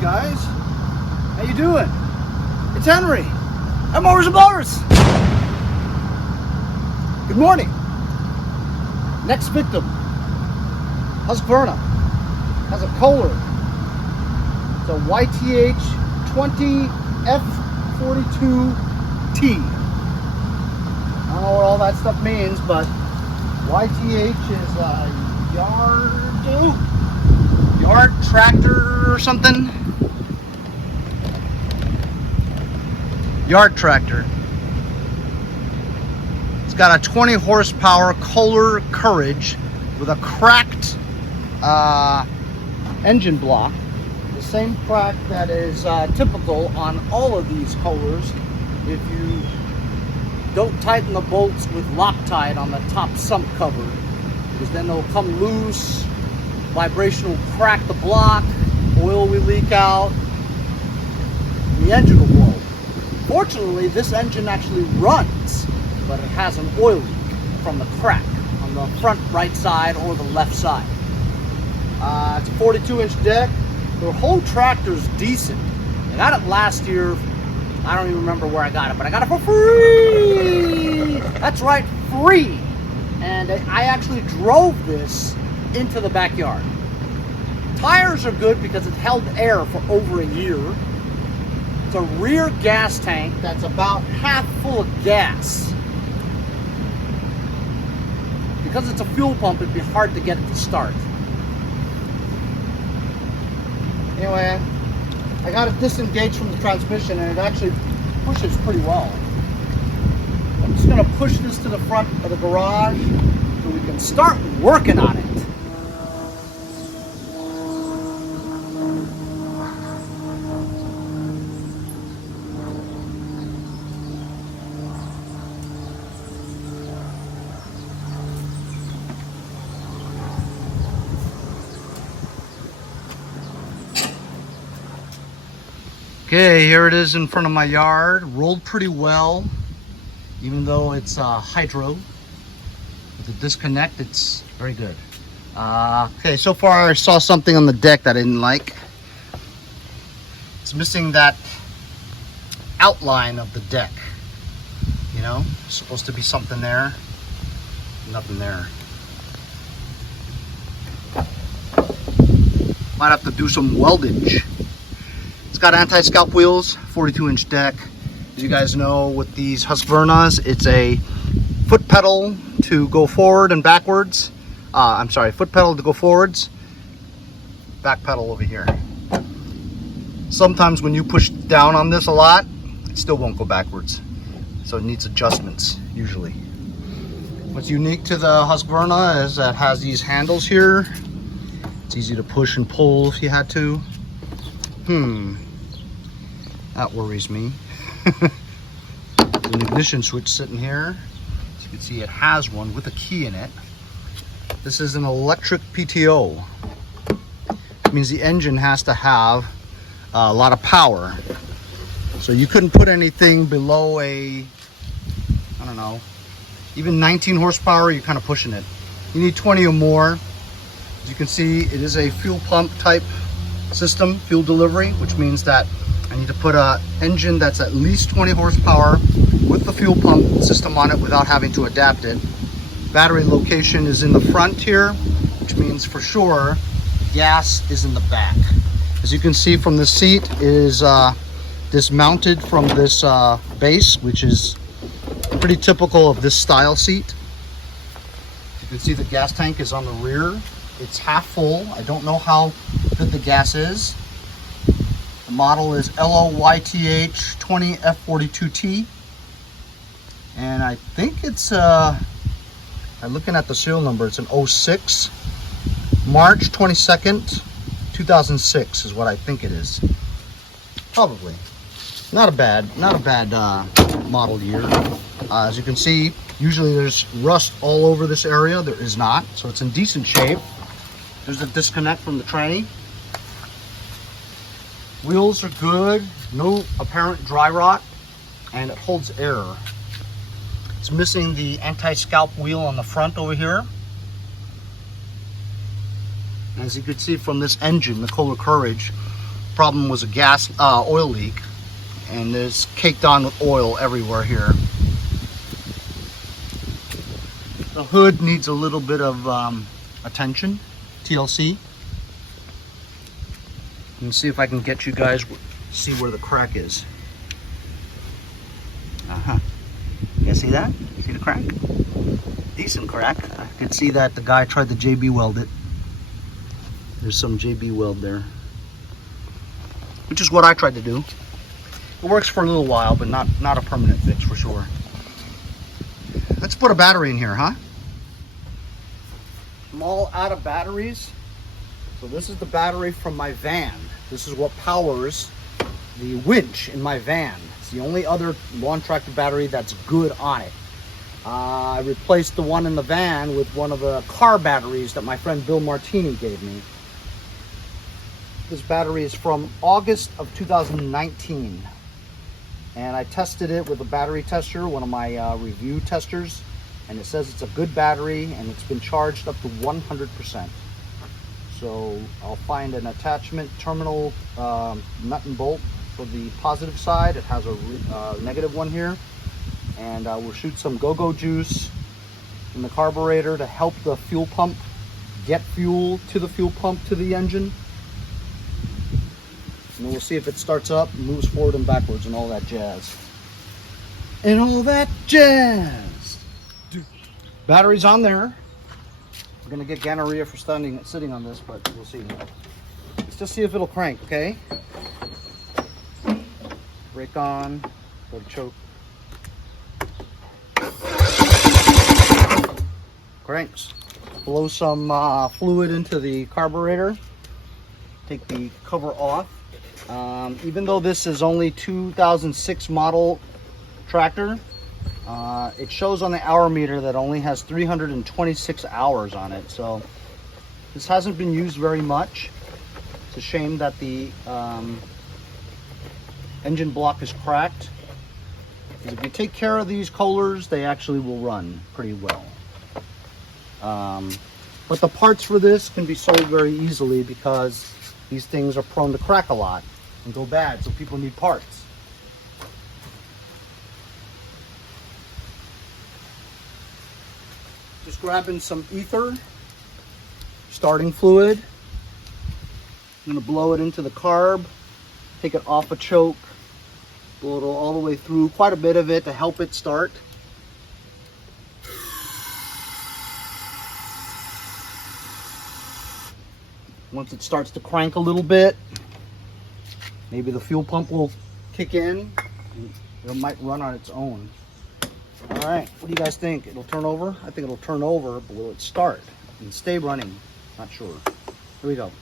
guys. How you doing? It's Henry. I'm Mowers and Blowers. Good morning. Next victim. Husqvarna has a Kohler. It's a Yth20F42T. I don't know what all that stuff means, but YTH is a yard tractor or something. Yard tractor. It's got a 20 horsepower Kohler Courage with a cracked engine block. The same crack that is typical on all of these Kohlers if you don't tighten the bolts with Loctite on the top sump cover, because then they'll come loose, vibration will crack the block, oil will leak out, and the engine will blow. Fortunately, this engine actually runs, but it has an oil leak from the crack on the front right side or the left side. It's a 42-inch deck. The whole tractor's decent. I got it last year. I don't even remember where I got it, but I got it for free! That's right, free! And I actually drove this into the backyard. Tires are good because it held air for over a year. It's a rear gas tank that's about half full of gas. Because it's a fuel pump, it'd be hard to get it to start. Anyway, I got it disengaged from the transmission and it actually pushes pretty well. I'm just going to push this to the front of the garage so we can start working on it. Okay, here it is in front of my yard. Rolled pretty well, even though it's hydro. With the disconnect, it's very good. Okay, so far I saw something on the deck that I didn't like. It's missing that outline of the deck. You know, supposed to be something there. Nothing there. Might have to do some weldage. It's got anti-scalp wheels, 42-inch deck. As you guys know, with these Husqvarnas, it's a foot pedal to go forward and backwards. Foot pedal to go forwards, back pedal over here. Sometimes when you push down on this a lot, it still won't go backwards. So it needs adjustments, usually. What's unique to the Husqvarna is that it has these handles here. It's easy to push and pull if you had to. That worries me. There's an ignition switch sitting here. As you can see, it has one with a key in it. This is an electric PTO. It means the engine has to have a lot of power. So you couldn't put anything below a, I don't know, even 19 horsepower, you're kind of pushing it. You need 20 or more. As you can see, it is a fuel pump type system, fuel delivery, which means that I need to put an engine that's at least 20 horsepower with the fuel pump system on it without having to adapt it. Battery location is in the front here, which means for sure gas is in the back. As you can see from the seat, it is dismounted from this base, which is pretty typical of this style seat. You can see the gas tank is on the rear. It's half full. I don't know how good the gas is. The model is Yth20F42T. And I think it's, I'm looking at the serial number, it's an 06. March 22nd, 2006 is what I think it is. Probably. Not a bad model year. As you can see, usually there's rust all over this area. There is not, so it's in decent shape. There's a disconnect from the tranny. Wheels are good, no apparent dry rot, and it holds air. It's missing the anti-scalp wheel on the front over here. As you can see from this engine, the Kohler Courage, problem was a gas oil leak, and it's caked on with oil everywhere here. The hood needs a little bit of attention, TLC. Let me see if I can get you guys see where the crack is. You guys see that? See the crack? Decent crack. I can see that the guy tried to JB weld it. There's some JB weld there, which is what I tried to do. It works for a little while, but not a permanent fix for sure. Let's put a battery in here, huh? I'm all out of batteries. So this is the battery from my van. This is what powers the winch in my van. It's the only other lawn tractor battery that's good on it. I replaced the one in the van with one of the car batteries that my friend Bill Martini gave me. This battery is from August of 2019. And I tested it with a battery tester, one of my review testers, and it says it's a good battery and it's been charged up to 100%. So I'll find an attachment terminal nut and bolt for the positive side. It has a negative one here, and we'll shoot some go-go juice in the carburetor to help the fuel pump get fuel to the fuel pump to the engine. And then we'll see if it starts up, moves forward and backwards, and all that jazz. And all that jazz. Battery's on there. We're gonna get gonorrhea for sitting on this, but we'll see. Let's just see if it'll crank, okay? Brake on, go to choke. Cranks. Blow some fluid into the carburetor. Take the cover off. Even though this is only 2006 model tractor, it shows on the hour meter that only has 326 hours on it. So this hasn't been used very much. It's a shame that the engine block is cracked. Because if you take care of these Kohlers, they actually will run pretty well. But the parts for this can be sold very easily because these things are prone to crack a lot and go bad, so people need parts. Just grabbing some ether, starting fluid. I'm gonna blow it into the carb, take it off a choke, blow it all the way through, quite a bit of it to help it start. Once it starts to crank a little bit, maybe the fuel pump will kick in and it might run on its own. All right, what do you guys think? It'll turn over? I think it'll turn over, but will it start and stay running? Not sure. Here we go.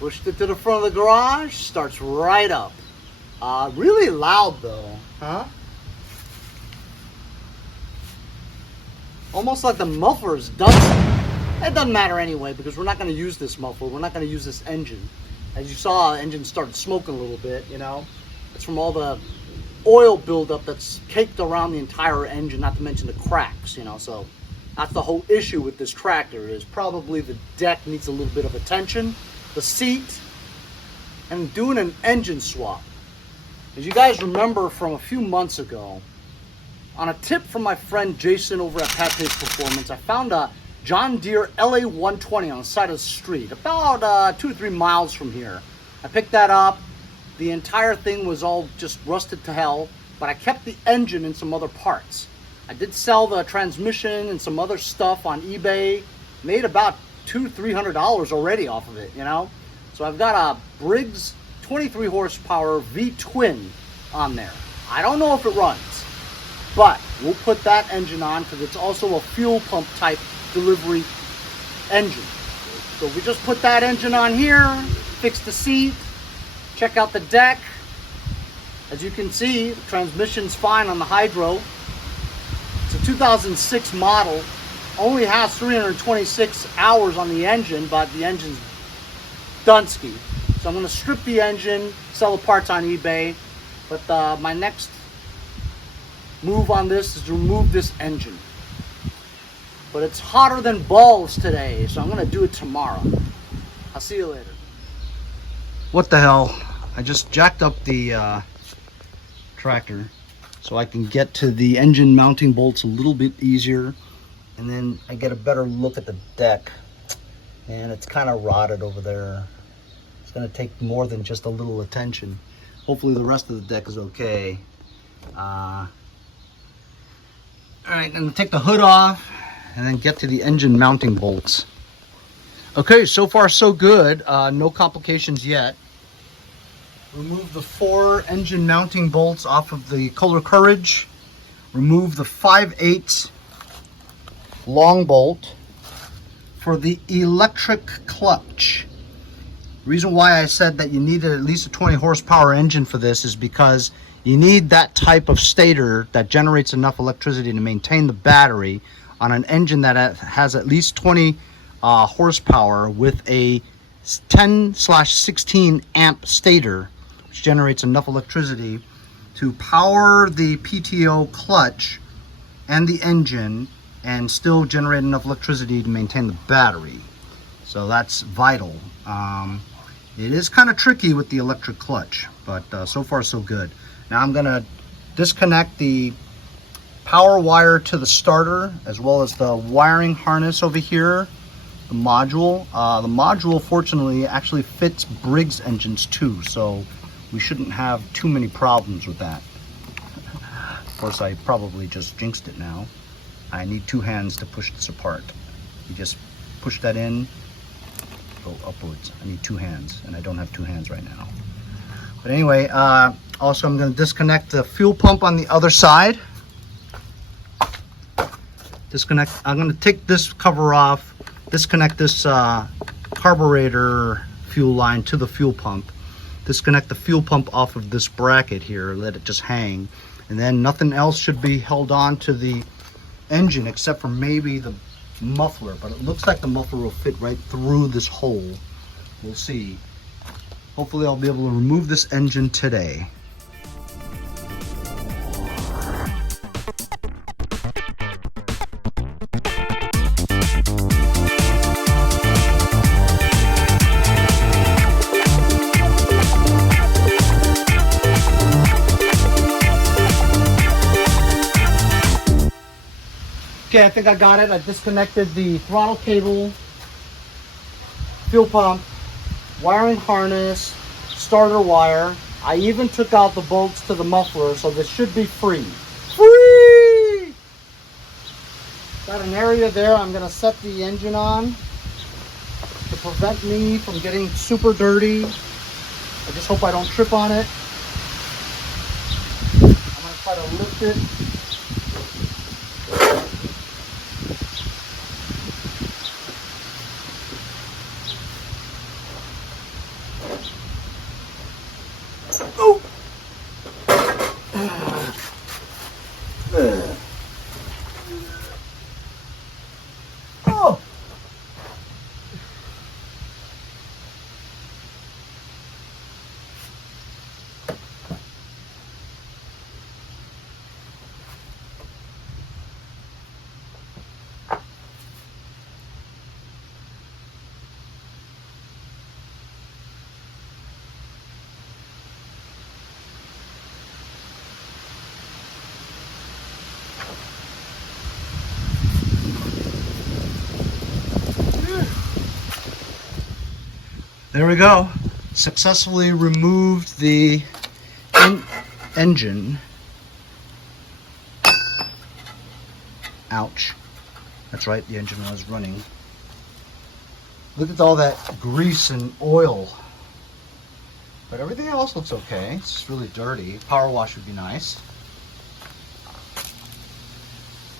Pushed it to the front of the garage, starts right up. Really loud though, huh? Almost like the muffler's done. It doesn't matter anyway, because we're not going to use this muffler. We're not going to use this engine. As you saw, the engine started smoking a little bit, you know. It's from all the oil buildup that's caked around the entire engine, not to mention the cracks, you know. So that's the whole issue with this tractor, is probably the deck needs a little bit of attention, the seat, and doing an engine swap. As you guys remember from a few months ago, on a tip from my friend Jason over at Pate's Performance, I found a John Deere LA120 on the side of the street, about 2 to 3 miles from here. I picked that up. The entire thing was all just rusted to hell, but I kept the engine and some other parts. I did sell the transmission and some other stuff on eBay. Made about $200–300 already off of it, you know? So I've got a Briggs 23 horsepower V-twin on there. I don't know if it runs, but we'll put that engine on because it's also a fuel pump type delivery engine. So we just put that engine on here, fix the seat, check out the deck. As you can see, the transmission's fine on the Hydro. It's a 2006 model, only has 326 hours on the engine, but the engine's Dunsky. So I'm going to strip the engine, sell the parts on eBay. But my next move on this is to remove this engine. But it's hotter than balls today, so I'm going to do it tomorrow. I'll see you later. What the hell? I just jacked up the tractor so I can get to the engine mounting bolts a little bit easier. And then I get a better look at the deck. And it's kind of rotted over there. It's going to take more than just a little attention. Hopefully the rest of the deck is okay. Alright, I'm going to take the hood off and then get to the engine mounting bolts. Okay, so far so good. No complications yet. Remove the 4 engine mounting bolts off of the Kohler Courage. Remove the 5/8 long bolt for the electric clutch. The reason why I said that you needed at least a 20 horsepower engine for this is because you need that type of stator that generates enough electricity to maintain the battery on an engine that has at least 20 horsepower with a 10/16 amp stator, which generates enough electricity to power the PTO clutch and the engine and still generate enough electricity to maintain the battery. So that's vital. It is kind of tricky with the electric clutch, but so far so good. Now I'm gonna disconnect the power wire to the starter, as well as the wiring harness over here, the module. The module, fortunately, actually fits Briggs engines too, so we shouldn't have too many problems with that. Of course, I probably just jinxed it now. I need 2 hands to push this apart. You just push that in, go upwards. I need 2 hands, and I don't have 2 hands right now. But anyway, also I'm going to disconnect the fuel pump on the other side. I'm going to take this cover off, disconnect this carburetor fuel line to the fuel pump, disconnect the fuel pump off of this bracket here, let it just hang, and then nothing else should be held on to the engine except for maybe the muffler, but it looks like the muffler will fit right through this hole. We'll see. Hopefully I'll be able to remove this engine today. Okay, I think I got it. I disconnected the throttle cable, fuel pump, wiring harness, starter wire. I even took out the bolts to the muffler, so this should be free. Free! Got an area there I'm going to set the engine on to prevent me from getting super dirty. I just hope I don't trip on it. I'm going to try to lift it. There we go. Successfully removed the engine. Ouch. That's right, the engine was running. Look at all that grease and oil. But everything else looks okay. It's just really dirty. Power wash would be nice. I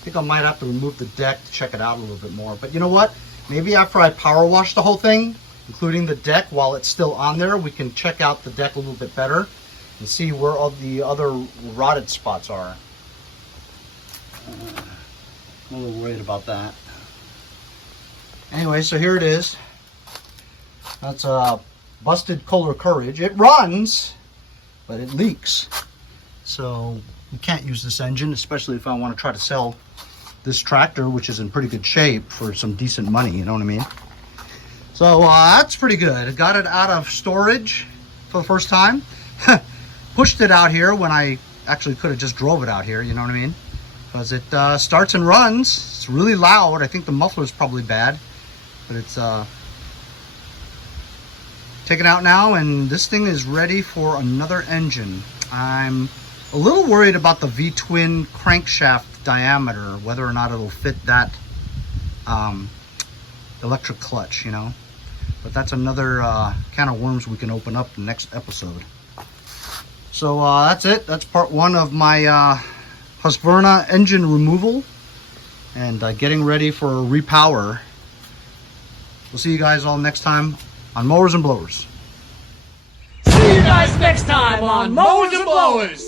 think I might have to remove the deck to check it out a little bit more. But you know what? Maybe after I power wash the whole thing, including the deck, while it's still on there, we can check out the deck a little bit better and see where all the other rotted spots are. I'm a little worried about that. Anyway, so here it is. That's a busted Kohler Courage. It runs, but it leaks. So we can't use this engine, especially if I want to try to sell this tractor, which is in pretty good shape, for some decent money, you know what I mean? So that's pretty good. I got it out of storage for the first time. Pushed it out here when I actually could have just drove it out here, you know what I mean? Because it starts and runs. It's really loud. I think the muffler is probably bad, but it's taken out now, and this thing is ready for another engine. I'm a little worried about the V-twin crankshaft diameter, whether or not it'll fit that electric clutch, you know. But that's another can of worms we can open up in the next episode. So that's it. That's part one of my Husqvarna engine removal and getting ready for a repower. We'll see you guys all next time on Mowers and Blowers. See you guys next time on Mowers and Blowers.